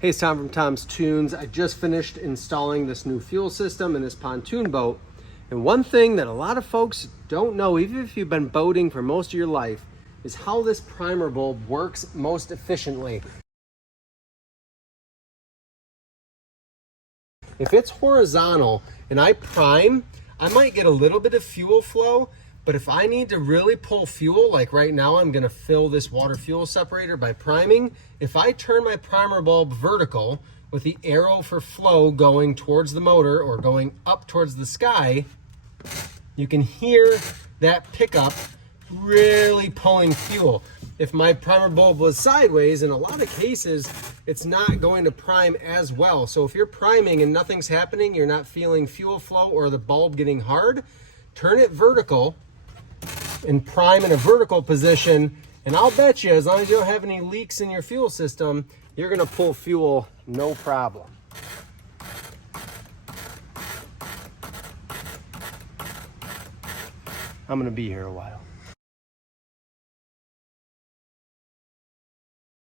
Hey, it's Tom from Tom's Toons. I just finished installing this new fuel system in this pontoon boat. And one thing that a lot of folks don't know, even if you've been boating for most of your life, is how this primer bulb works most efficiently. If it's horizontal and I prime, I might get a little bit of fuel flow, but if I need to really pull fuel, like right now I'm gonna fill this water fuel separator by priming, if I turn my primer bulb vertical with the arrow for flow going towards the motor or going up towards the sky, you can hear that pickup really pulling fuel. If my primer bulb was sideways, in a lot of cases, it's not going to prime as well. So if you're priming and nothing's happening, you're not feeling fuel flow or the bulb getting hard, turn it vertical and prime in a vertical position, and I'll bet you, as long as you don't have any leaks in your fuel system, you're gonna pull fuel no problem. I'm gonna be here a while.